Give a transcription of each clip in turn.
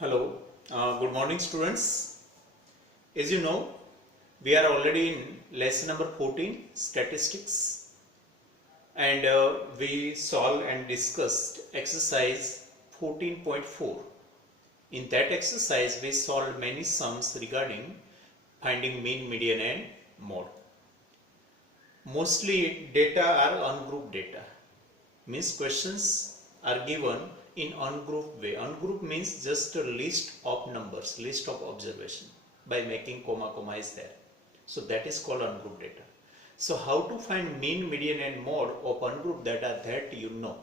Hello, good morning students. As you know, we are already in lesson number 14, statistics, and we solved and discussed exercise 14.4. In that exercise, we solved many sums regarding finding mean, median and mode. Mostly data are ungrouped data, means questions are given in ungrouped way. Ungrouped means just a list of numbers, list of observation by making comma is there. So that is called ungrouped data. So how to find mean, median and mode of ungrouped data, that you know.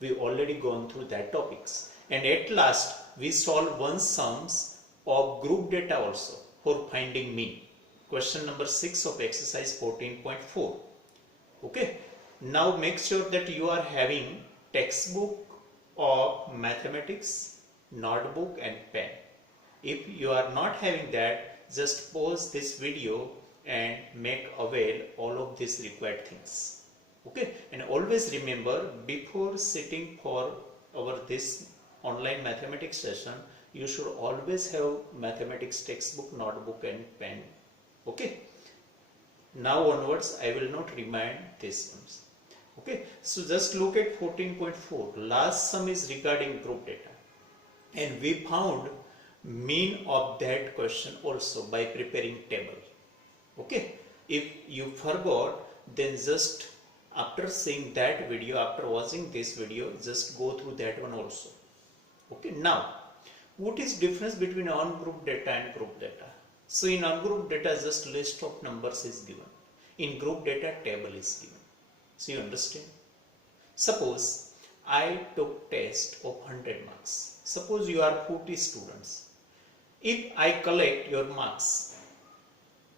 We already gone through that topics. And at last we solve one sums of group data also for finding mean. Question number 6 of exercise 14.4. Okay. Now make sure that you are having textbook of mathematics, notebook and pen. If you are not having that, just pause this video and make avail all of these required things. Okay, and always remember, before sitting for our this online mathematics session, you should always have mathematics textbook, notebook and pen. Okay, now onwards I will not remind these ones. Okay, so just look at 14.4. Last sum is regarding group data, and we found mean of that question also by preparing table. Okay, if you forgot, then just after seeing that video, after watching this video, just go through that one also. Okay, now what is difference between ungrouped data and group data? So in ungrouped data, just list of numbers is given. In group data, table is given. So you understand? Suppose I took test of 100 marks. Suppose you are 40 students. If I collect your marks,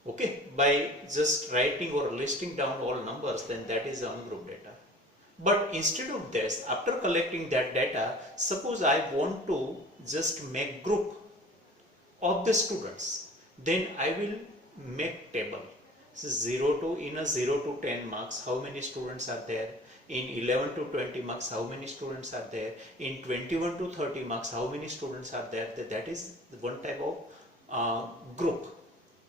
okay, by just writing or listing down all numbers, then that is ungrouped data. But instead of this, after collecting that data, suppose I want to just make group of the students, then I will make table. So 0 to 10 marks, how many students are there? In 11 to 20 marks, how many students are there? In 21 to 30 marks, how many students are there? That is one type of group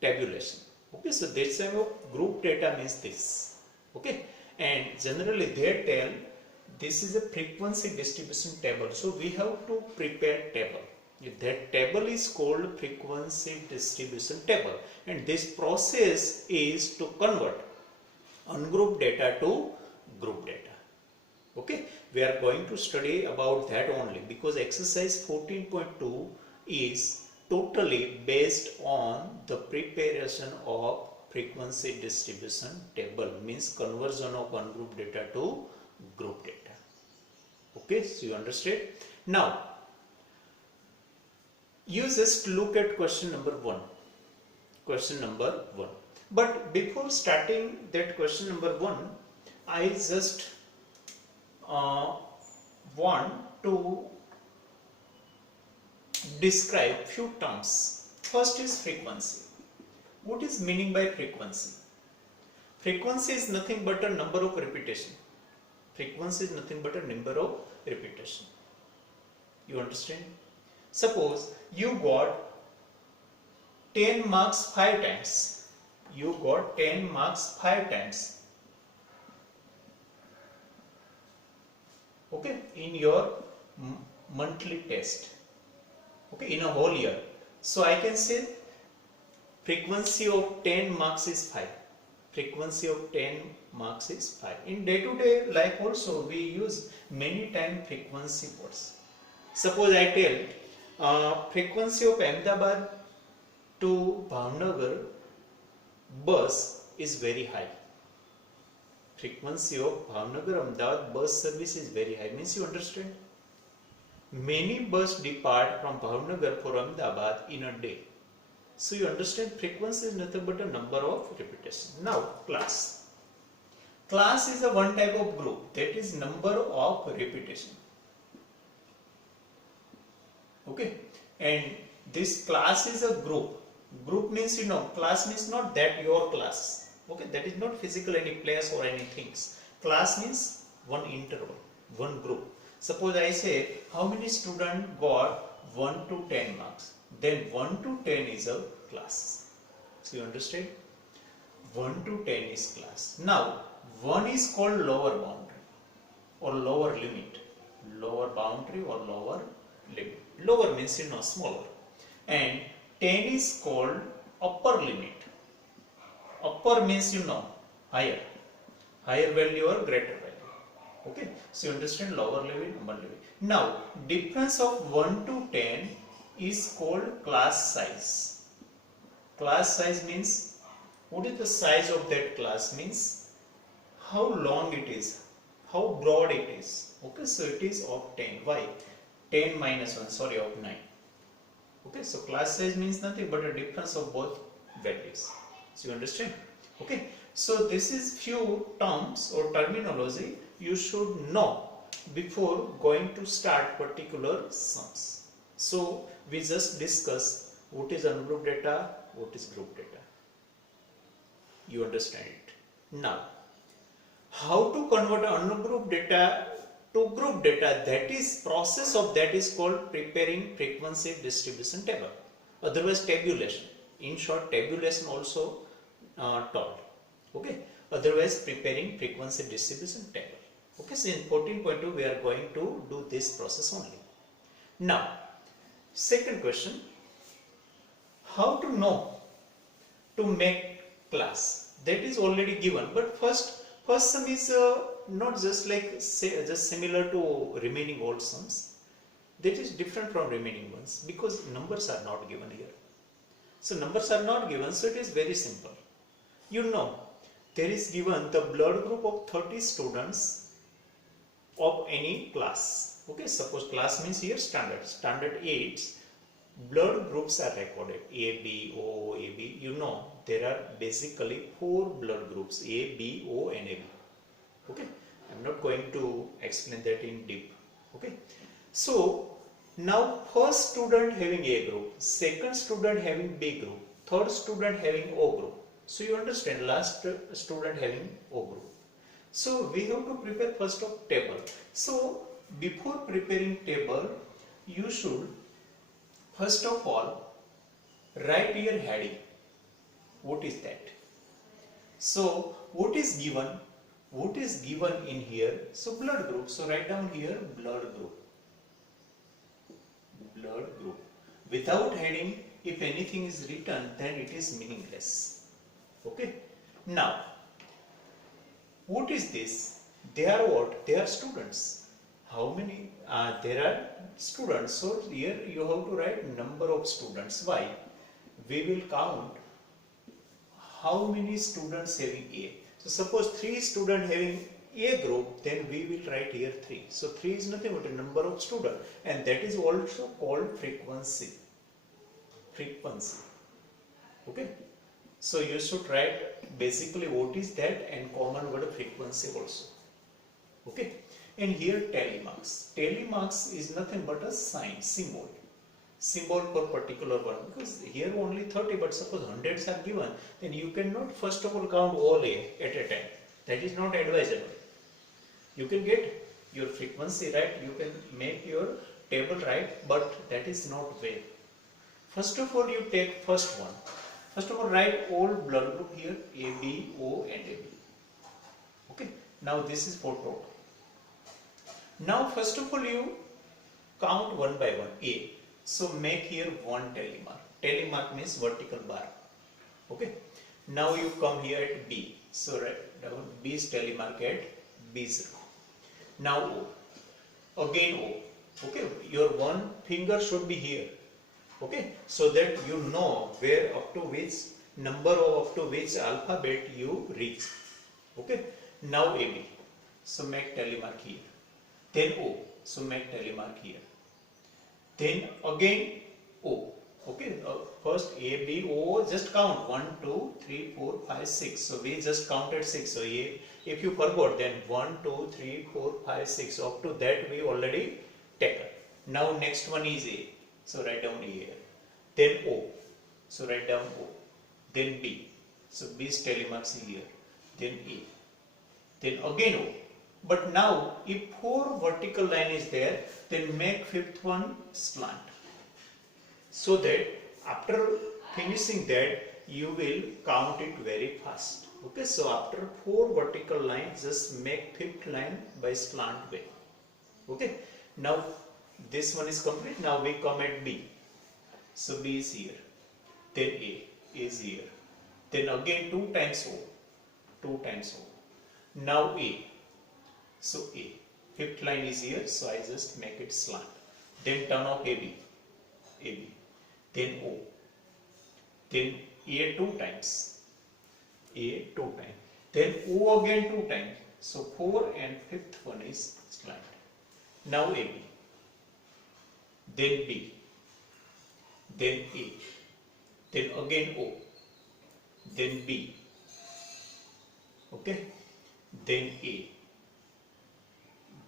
tabulation. Okay, so this type of group data means this. Okay, and generally they tell this is a frequency distribution table. So we have to prepare table. That table is called frequency distribution table, and this process is to convert ungrouped data to group data. Okay, we are going to study about that only, because exercise 14.2 is totally based on the preparation of frequency distribution table, means conversion of ungrouped data to group data. Okay, so you understand? Now you just look at question number 1. Question number 1. But before starting that question number 1, I just want to describe few terms. First is frequency. What is meaning by frequency? Frequency is nothing but a number of repetition. Frequency is nothing but a number of repetition. You understand? Suppose you got 10 marks 5 times. You got 10 marks 5 times. Okay, in your monthly test. Okay, in a whole year. So I can say frequency of 10 marks is 5. Frequency of 10 marks is 5. In day-to-day life also we use many times frequency words. Suppose I tell frequency of Ahmedabad to Bhavnagar bus is very high. Frequency of Bhavnagar Ahmedabad bus service is very high. Means you understand? Many bus depart from Bhavnagar for Ahmedabad in a day. So you understand, frequency is nothing but a number of repetition. Now class. Class is a one type of group, that is number of repetition. Okay, and this class is a group. Group means, class means not that your class. Okay, that is not physical any place or any things. Class means one interval, one group. Suppose I say how many students got 1 to 10 marks. Then 1 to 10 is a class. So you understand? 1 to 10 is class. Now 1 is called lower boundary or lower limit. Lower boundary or lower limit. Lower means smaller. And 10 is called upper limit. Upper means higher. Higher value or greater value. Okay. So you understand lower limit, upper limit. Now difference of 1 to 10 is called class size. Class size means what is the size of that class, means how long it is, how broad it is. Okay, so it is of 10. Why? 10 minus 1, sorry, of 9. Okay, so class size means nothing but a difference of both values. So you understand? Okay, so this is few terms or terminology you should know before going to start particular sums. So we just discuss what is ungrouped data, what is group data. You understand it. Now, how to convert ungrouped data to group data, that is process of that is called preparing frequency distribution table, otherwise tabulation. In short, tabulation also taught. Okay, otherwise preparing frequency distribution table. Okay, so in 14.2 we are going to do this process only. Now, second question, how to know to make class, that is already given, but first sum is not just like just similar to remaining old sums. That is different from remaining ones because numbers are not given here. So numbers are not given, so it is very simple. There is given the blood group of 30 students of any class. Okay, suppose class means here standard 8. Blood groups are recorded, A, B, O, A, B. There are basically 4 blood groups, A, B, O and A, B. Okay, I'm not going to explain that in deep. Okay, so now first student having A group, second student having B group, third student having O group. So you understand, last student having O group. So we have to prepare first of table. So before preparing table, you should first of all write your heading. What is that? So what is given? What is given in here? So blood group. So write down here blood group. Blood group. Without heading, if anything is written, then it is meaningless. Okay. Now, what is this? They are what? They are students. How many? There are students. So here you have to write number of students. Why? We will count how many students having A. So suppose 3 students having A group, then we will write here 3. So 3 is nothing but a number of students, and that is also called frequency. Frequency. Okay. So you should write basically what is that and common word frequency also. Okay. And here tally marks. Tally marks is nothing but a sign, symbol for particular one, because here only 30, but suppose hundreds are given, then you cannot first of all count all A at a time. That is not advisable. You can get your frequency right, you can make your table right, but that is not way. First of all, you take first one. First of all, write all blood group here, A, B, O and A, B. Okay. Now this is for total. Now first of all, you count one by one A. So make here one tally mark. Tally mark means vertical bar. Okay. Now you come here at B. So write down B's tally mark at B0. Now O. Again O. Okay. Your one finger should be here. Okay. So that you know where up to which number or up to which alphabet you reach. Okay. Now AB. So make tally mark here. Then O. So make tally mark here. Then again O. Okay, first A, B, O, just count 1, 2, 3, 4, 5, 6. So we just counted 6. So if you forgot, then 1, 2, 3, 4, 5, 6. So up to that we already taken. Now next one is A. So write down A here. Then O. So write down O. Then B. So B's tally marks here. Then A. Then again O. But now, if 4 vertical line is there, then make 5th one slant. so that after finishing that you will count it very fast. Okay, so after 4 vertical lines, just make 5th line by slant way. Okay, now this one is complete. Now we come at B. So B is here, then A is here, then again 2 times O, 2 times O. Now A, so A, 5th line is here, so I just make it slant. Then turn off AB, AB, then O, then A 2 times, A 2 times, then O again 2 times, so 4 and 5th one is slant. Now AB, then B, then A, then again O, then B, okay, then A,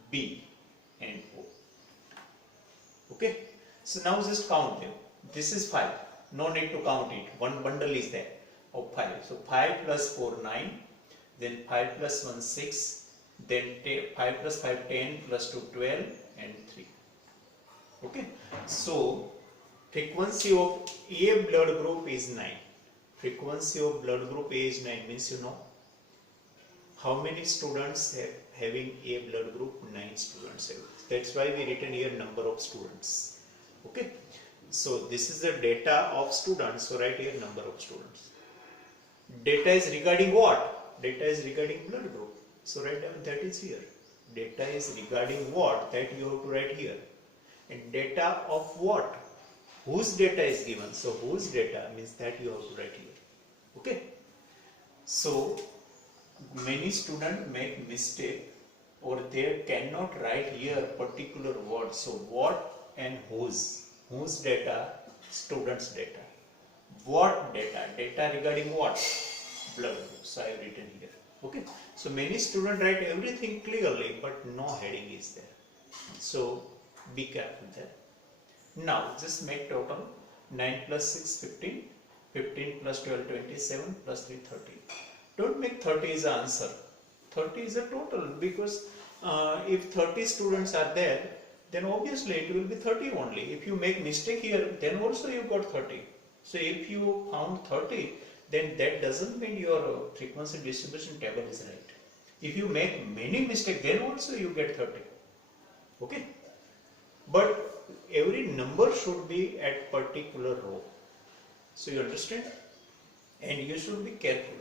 B and O. Okay, so now just count them. This is 5, no need to count it, one bundle is there of 5. So 5 plus 4 9, then 5 plus 1 6, then 5 plus 5 10, plus 2 12 and 3. Okay, so frequency of A blood group is 9. Frequency of blood group A is 9, means you know how many students having A blood group? 9 students have. That's why we written here number of students. Okay, so this is the data of students, so write here number of students. Data is regarding what? Data is regarding blood group, so write down that is here. Data is regarding what? That you have to write here. And data of what? Whose data is given? So whose data means that you have to write here. Okay, so many students make mistake, or they cannot write here particular word. So what and whose data? Students data. What data? Data regarding what? Blood group. So I have written here. Okay, so many students write everything clearly, but no heading is there, so be careful there. Now just make total. 9 plus 6 15, 15 plus 12 27, plus 3 30. Don't make 30 is the answer. 30 is a total, because if 30 students are there, then obviously it will be 30 only. If you make mistake here, then also you got 30. So if you found 30, then that doesn't mean your frequency distribution table is right. If you make many mistakes, then also you get 30. Okay, but every number should be at particular row. So you understand, and you should be careful.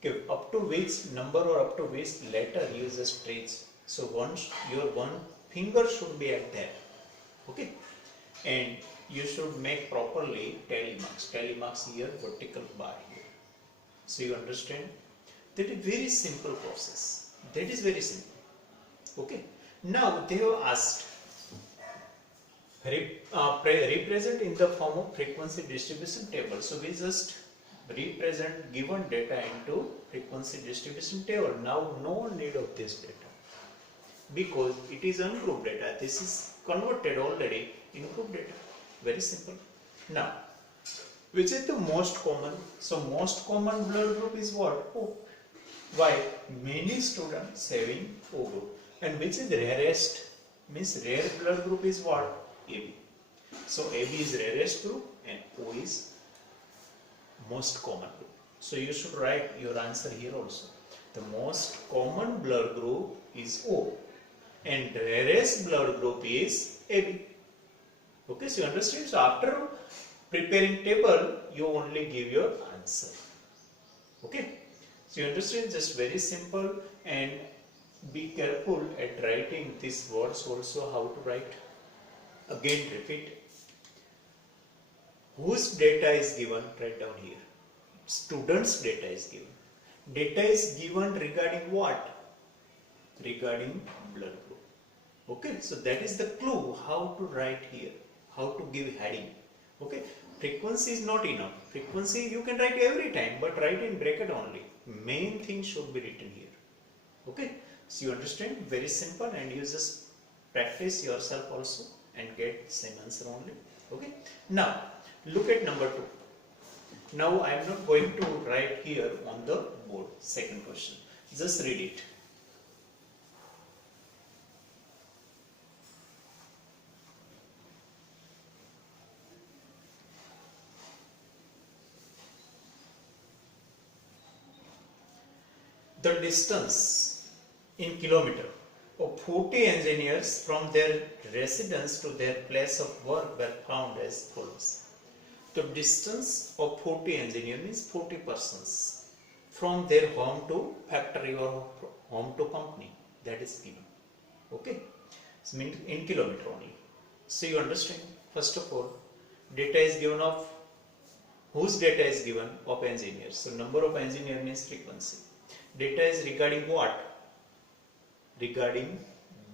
Okay, up to which number or up to which letter you just trace. So once your one finger should be at there. Okay, and you should make properly tally marks. Tally marks here, vertical bar here. So you understand, that is very simple process. That is very simple. Okay, now they have asked represent in the form of frequency distribution table. So we just represent given data into frequency distribution table. Now no need of this data, because it is ungrouped data. This is converted already in group data. Very simple. Now, which is the most common? So most common blood group is what? O. Why? Many students having O group. And which is rarest? Means rare blood group is what? AB. So AB is rarest group and O is most common group. So you should write your answer here also. The most common blood group is O and rarest blood group is AB. Okay, so you understand? So after preparing table, you only give your answer. Okay, so you understand, just very simple, and be careful at writing these words also, how to write. Again repeat. Whose data is given? Write down here. Students' data is given. Data is given regarding what? Regarding blood group. Okay, so that is the clue how to write here, how to give heading. Okay, frequency is not enough. Frequency you can write every time, but write in bracket only. Main thing should be written here. Okay, so you understand, very simple, and you just practice yourself also and get same answer only. Okay, now look at number 2. Now I am not going to write here on the board. Second question, just read it. the distance in kilometer of 40 engineers from their residence to their place of work were found as follows. The distance of 40 engineers means 40 persons from their home to factory or home to company, that is given. Okay, so in kilometer only. So you understand, first of all, data is given of whose data is given of engineers. So number of engineer means frequency. Data is regarding what? Regarding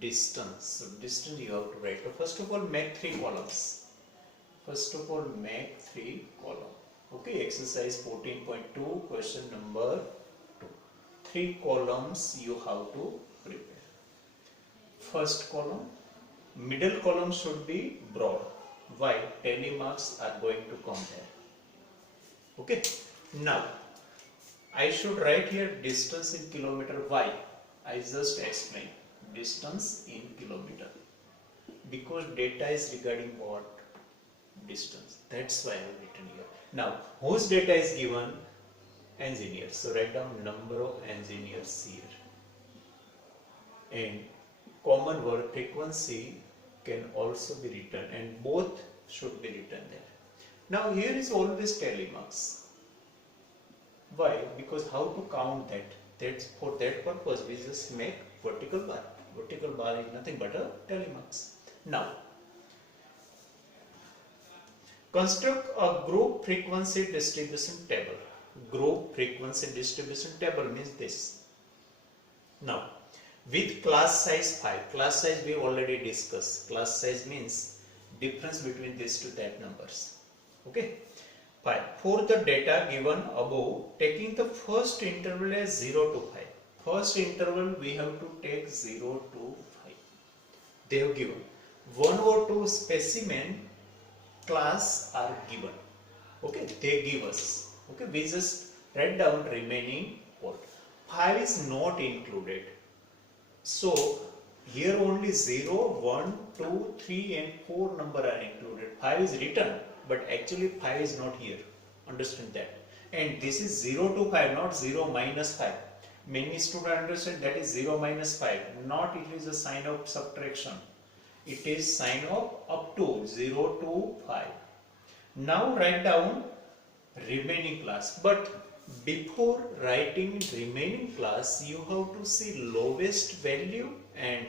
distance. So distance you have to write. So first of all, make 3 columns. First of all, make 3 columns. Okay, exercise 14.2, question number 2. 3 columns you have to prepare. First column, middle column should be broad. Why? 10 marks are going to come there. Okay, now I should write here distance in kilometer. Why? I just explained distance in kilometer, because data is regarding what? Distance. That's why I have written here. Now whose data is given? Engineers. So write down number of engineers here, and common word frequency can also be written, and both should be written there. Now here is always tally marks. Why? Because how to count that? That's for that purpose we just make vertical bar. Vertical bar is nothing but a tally marks. Now construct a group frequency distribution table. Group frequency distribution table means this. Now with class size 5. Class size we already discussed. Class size means difference between these two that numbers. Okay, 5. For the data given above, taking the first interval as 0 to 5. First interval we have to take 0 to 5. They have given 1 or 2 specimen class are given. Okay, they give us. Okay, we just write down remaining code. 5 is not included. So here only 0, 1, 2, 3 and 4 number are included. 5 is written, but actually 5 is not here. Understand that. And this is 0 to 5, not 0 minus 5. Many students understand that is 0 minus 5. Not it is a sign of subtraction. It is sign of up to 0 to 5. Now write down remaining class. But before writing remaining class, you have to see lowest value and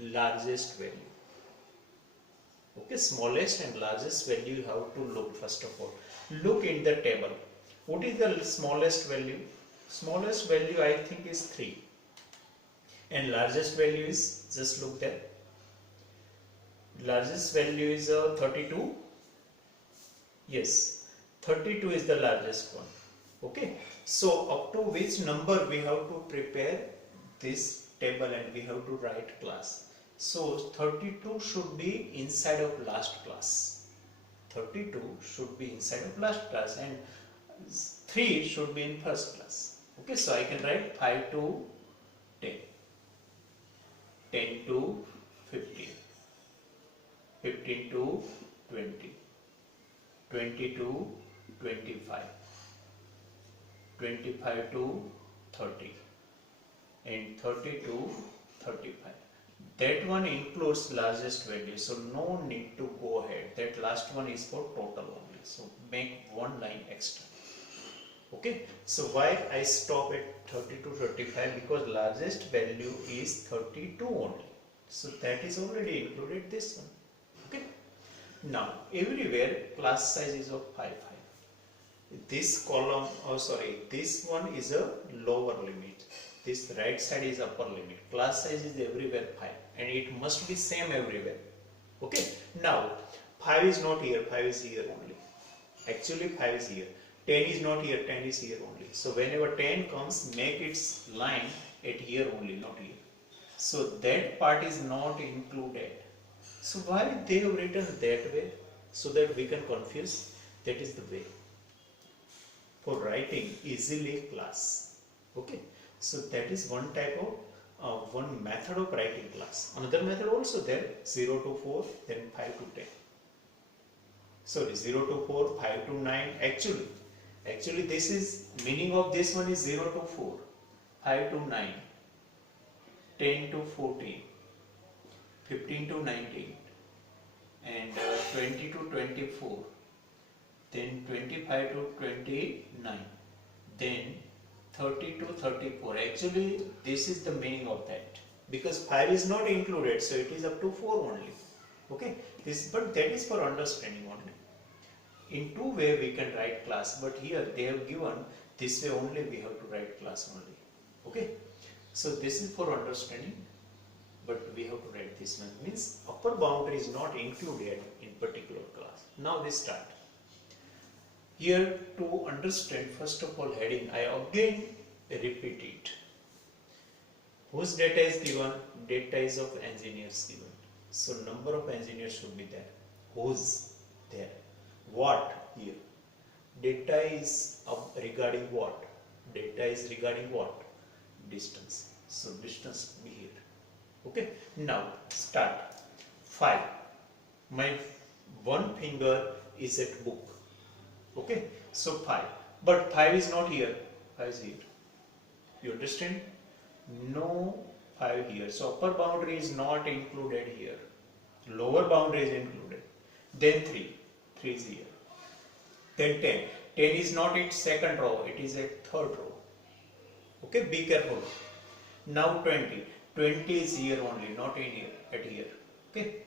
largest value. Okay, smallest and largest value you have to look first of all. Look in the table. What is the smallest value? Smallest value I think is 3. And largest value is, just look there. Largest value is 32. Yes, 32 is the largest one. Okay, so up to which number we have to prepare this table and we have to write class. So 32 should be inside of last class. 32 should be inside of last class and 3 should be in first class. Okay, so I can write 5 to 10, 10 to 15, 15 to 20, 20 to 25, 25 to 30 and 30 to 35. That one includes largest value, so no need to go ahead. That last one is for total only, so make one line extra. Okay, so why I stop at 30 to 35? Because largest value is 32 only, so that is already included this one. Okay, now everywhere class size is of 5. This column, this one is a lower limit. This right side is upper limit. Class size is everywhere 5 and it must be same everywhere. Okay, now 5 is not here, 5 is here only. Actually 5 is here. 10 is not here, 10 is here only. So whenever 10 comes, make its line at here only, not here. So that part is not included. So why they have written that way? So that we can confuse. That is the way for writing easily class. Okay, so that is one type of one method of writing class. Another method also there, 0 to 4, then 5 to 10. Sorry, 0 to 4, 5 to 9. Actually this is meaning of this one is 0 to 4. 5 to 9, 10 to 14, 15 to 19, and 20 to 24, then 25 to 29, then 30 to 34. Actually, this is the meaning of that, because 5 is not included, so it is up to 4 only. Okay, but that is for understanding only. In two way we can write class, but here they have given this way only we have to write class only. Okay, so this is for understanding, but we have to write this one. Means upper boundary is not included in particular class. Now we start. Here to understand, first of all, heading, I again repeat it. Whose data is given? Data is of engineers given. So number of engineers should be there. Whose there? What here? Data is regarding what? Data is regarding what? Distance. So distance be here. Okay. Now start. 5. My one finger is at book. Okay. So 5. But 5 is not here. 5 is here. You understand? No 5 here. So upper boundary is not included here. Lower boundary is included. Then 3. 3 is here. Then 10. 10 is not its second row. It is at third row. Okay. Be careful. Now 20. 20 is here only. Not in here. At here. Okay.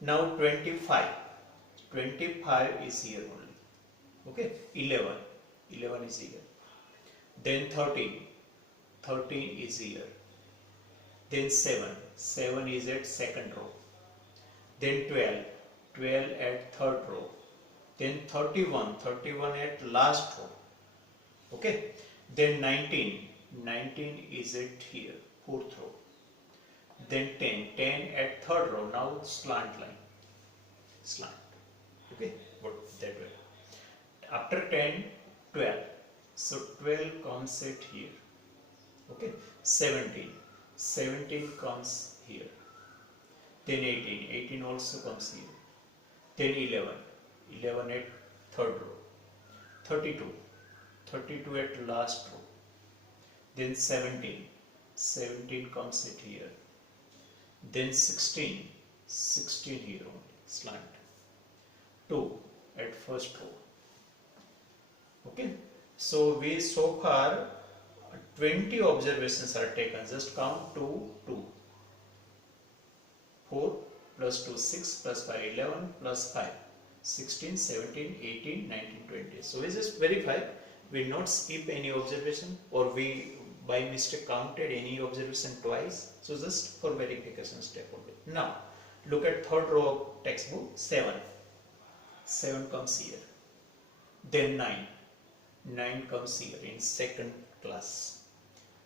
Now 25. 25 is here only. Okay. 11. 11 is here. Then 13. 13 is here. Then 7. 7 is at second row. Then 12. 12 at third row. Then 31. 31 at last row. Okay. Then 19. 19 is at here. Fourth row. Then 10. 10 at third row. Now slant line. Slant. Okay. But that way. After 10, 12. So 12 comes at here. Okay. 17. 17 comes here. Then 18. 18 also comes here. Then 11. 11 at third row. 32. 32 at last row. Then 17. 17 comes at here. Then 16. 16 here only. Slant. 2 at first row. Okay. So we so far 20 observations are taken. Just count 2, 2. 4 plus 2, 6 plus 5, 11 plus 5. 16, 17, 18, 19, 20. So we just verify. We not skip any observation, or we by mistake counted any observation twice. So just for verification step only. Now look at third row of textbook. 7. 7 comes here. Then 9. 9 comes here in second class.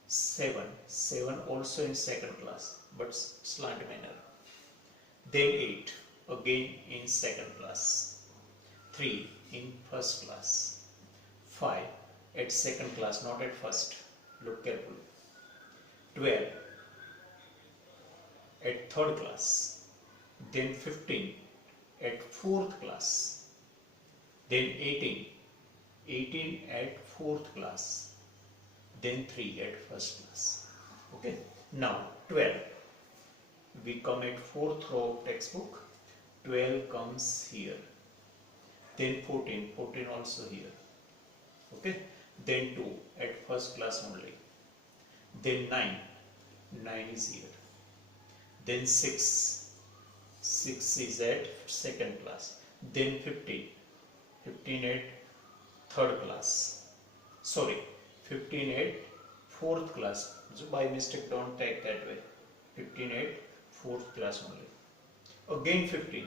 7. 7 also in second class, but slant manner. Then 8. Again in second class. 3 in first class. 5 at second class, not at first. Look carefully. 12 at third class. Then 15 at fourth class. Then 18. 18 at fourth class. Then 3 at first class. Okay. Now 12. We come at fourth row of textbook. 12 comes here. Then 14. 14 also here. Okay. Then 2 at first class only. Then 9. 9 is here. Then 6. 6 is at second class. Then 15. 15 at third class. Sorry, 15 at fourth class. So by mistake don't take that way. 15 at fourth class only. Again 15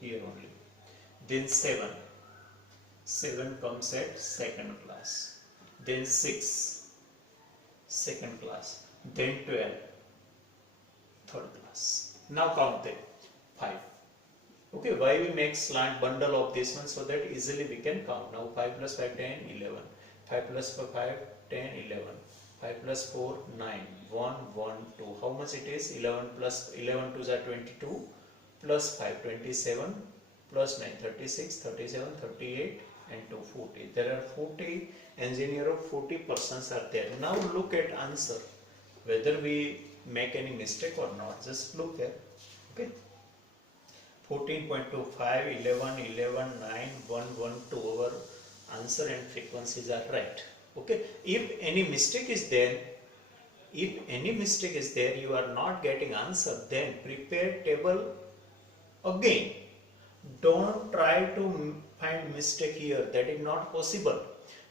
here only. Then 7. 7 comes at second class. Then 6, second class. Then 12, third class. Now count them. 5. Okay, why we make slant bundle of this one? So that easily we can count. Now 5 plus 5, 10, 11. 5 plus 5, 10, 11. 5 plus 4, 9. 1, 1, 2. How much it is? 11 plus 11 2s are 22. Plus 5, 27. Plus 9, 36, 37, 38, and to 40. There are 40 engineer of 40 persons are there. Now look at answer, whether we make any mistake or not. Just look there. Okay. 14.25, 11, 11, 9, 1, 1, 2. Our answer and frequencies are right. Okay. If any mistake is there, you are not getting answer, then prepare table again. Don't try to find mistake here. That is not possible.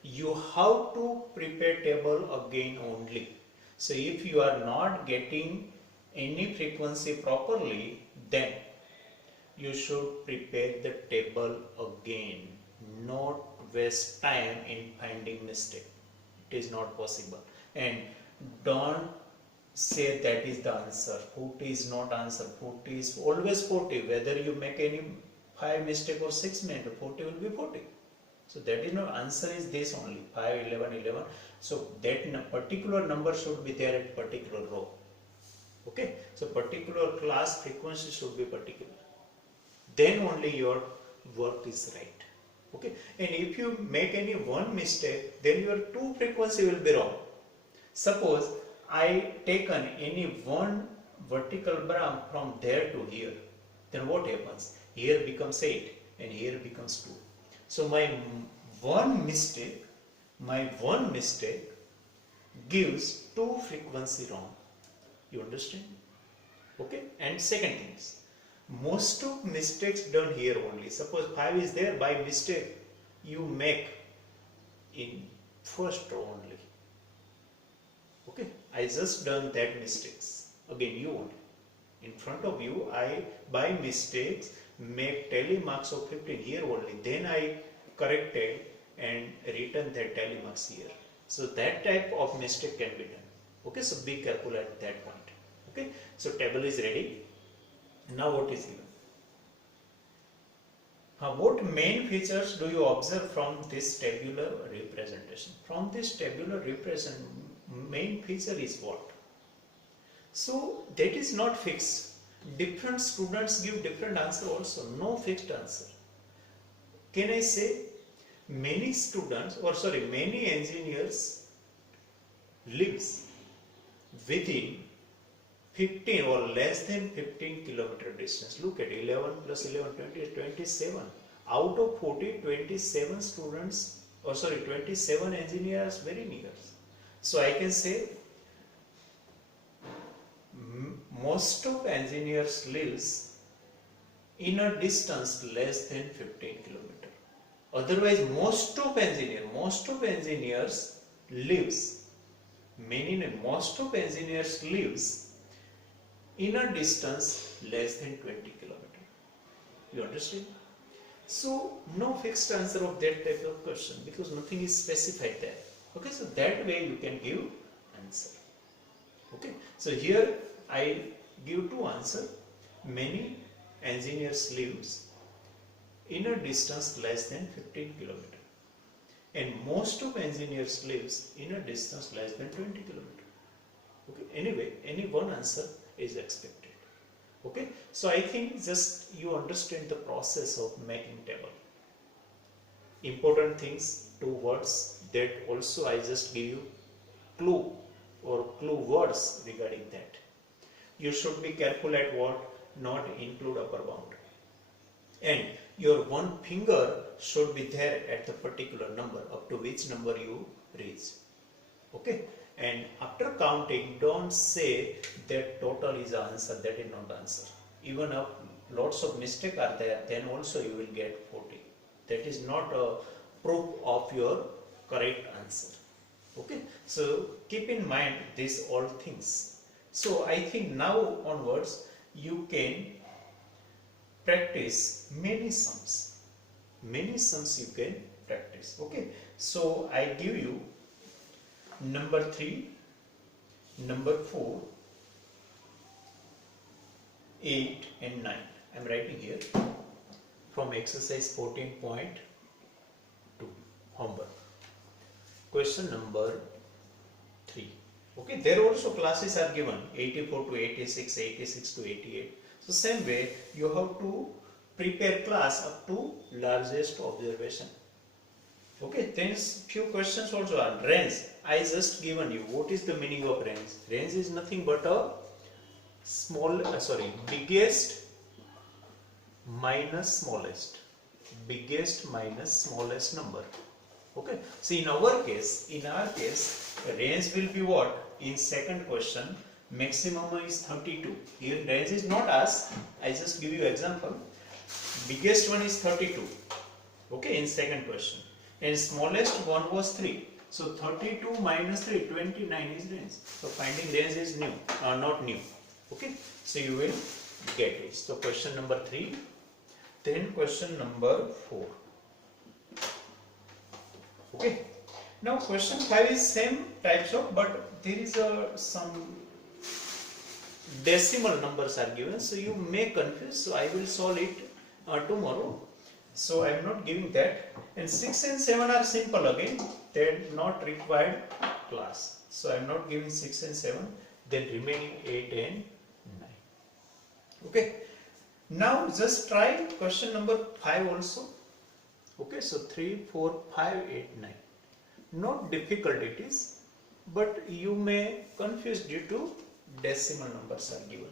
You have to prepare table again only. So if you are not getting any frequency properly, then you should prepare the table again. Not waste time in finding mistake. It is not possible. And don't say that is the answer. 40 is not answer. 40 is always 40. Whether you make any 5 mistake or 6 mistake, 40 will be 40. So that is not answer is this only 5, 11, 11. So that particular number should be there at particular row. Okay. So particular class frequency should be particular. Then only your work is right. Okay. And if you make any one mistake, then your two frequency will be wrong. Suppose I taken any one vertical bar from there to here, then what happens? Here becomes 8 and here becomes 2. So my one mistake gives two frequency wrong. You understand? Okay. And second things, most of mistakes done here only. Suppose 5 is there, by mistake you make in first row only. Okay, I just done that mistakes. Again, you only. In front of you, I by mistakes make tally marks of 15 here only. Then I corrected and written that tally marks here. So that type of mistake can be done. Okay, so be careful at that point. Okay, so table is ready. Now what is given? What main features do you observe from this tabular representation? From this tabular representation, main feature is what? So that is not fixed. Different students give different answer also. No fixed answer. Can I say many engineers lives within 15 or less than 15 kilometer distance. Look at 11 plus 11, 20 is 27. Out of 40, 27 students, 27 engineers very near. So I can say most of engineers lives in a distance less than 15 kilometer. Otherwise, most of engineers lives in a distance less than 20 kilometer. You understand? So no fixed answer of that type of question because nothing is specified there. Okay, so that way you can give answer. Okay, so here I give two answer. Many engineers lives in a distance less than 15 kilometer, and most of engineers lives in a distance less than 20 kilometer. Okay, anyway, any one answer is expected. Okay, so I think just you understand the process of making table. Important things, two words that also I just give you clue or clue words regarding that. You should be careful at what not include upper bound. And your one finger should be there at the particular number up to which number you reach. Okay. And after counting, don't say that total is the answer, that is not answer. Even if lots of mistakes are there, then also you will get 40. That is not a proof of your correct answer. Okay, so keep in mind these all things. So I think now onwards you can practice many sums. Many sums you can practice. Okay, so I give you number 3, number 4, 8 and 9. I am writing here from exercise 14.2 homework. Question number 3. Okay, there also classes are given 84 to 86, 86 to 88. So same way you have to prepare class up to largest observation. Okay, then few questions also are range. I just given you what is the meaning of range. Range is nothing but a biggest minus smallest, biggest minus smallest number. Okay, so in our case range will be what? In second question maximum is 32. Here range is not asked, I just give you example. Biggest one is 32, okay, in second question, and smallest one was 3. So 32 minus 3, 29 is range. So finding range is new, not new. Okay, so you will get it. So question number 3. Then question number 4. Okay, now question 5 is same types of, but there is some decimal numbers are given, so you may confuse. So I will solve it tomorrow. So I am not giving that. And 6 and 7 are simple again. They are not required class. So I am not giving 6 and 7. Then remaining 8 and 9. Okay. Now just try question number 5 also. Okay. So 3, 4, 5, 8, 9. Not difficult it is, but you may confuse due to decimal numbers are given.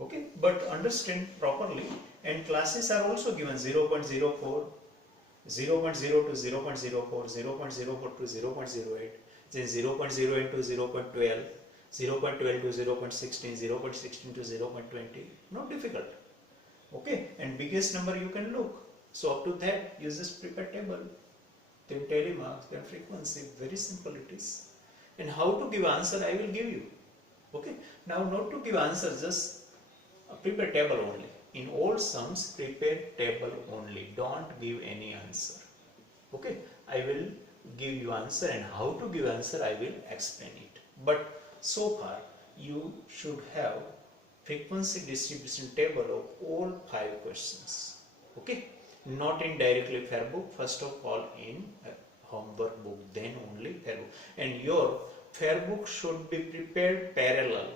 Okay, but understand properly, and classes are also given 0.04, 0.0 to 0.04, 0.04 to 0.08, then 0.08 to 0.12, 0.12 to 0.16, 0.16 to 0.20. Not difficult. Okay, and biggest number you can look. So up to that, you just prepare table, then tally marks, then frequency. Very simple it is. And how to give answer, I will give you. Okay, now not to give answer, just prepare table only. In all sums, prepare table only. Don't give any answer. Okay, I will give you answer, and how to give answer I will explain it. But so far you should have frequency distribution table of all 5 questions. Okay, not in directly fair book. First of all in homework book, then only fair book. And your fair book should be prepared parallel.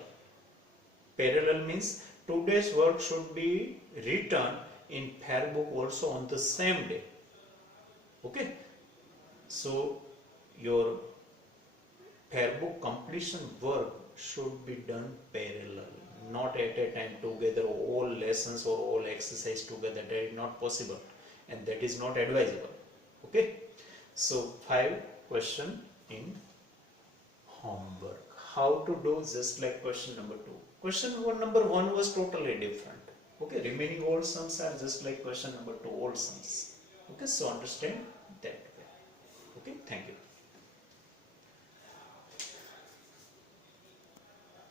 Parallel means today's work should be written in fair book also on the same day. Okay, so your fair book completion work should be done parallel, not at a time together, all lessons or all exercise together. That is not possible, and that is not advisable. Okay, so 5 question in homework. How to do? Just like question number 2. Question number 1 was totally different. Okay, remaining all sums are just like question number 2, all sums. Okay, so understand that way. Okay, thank you.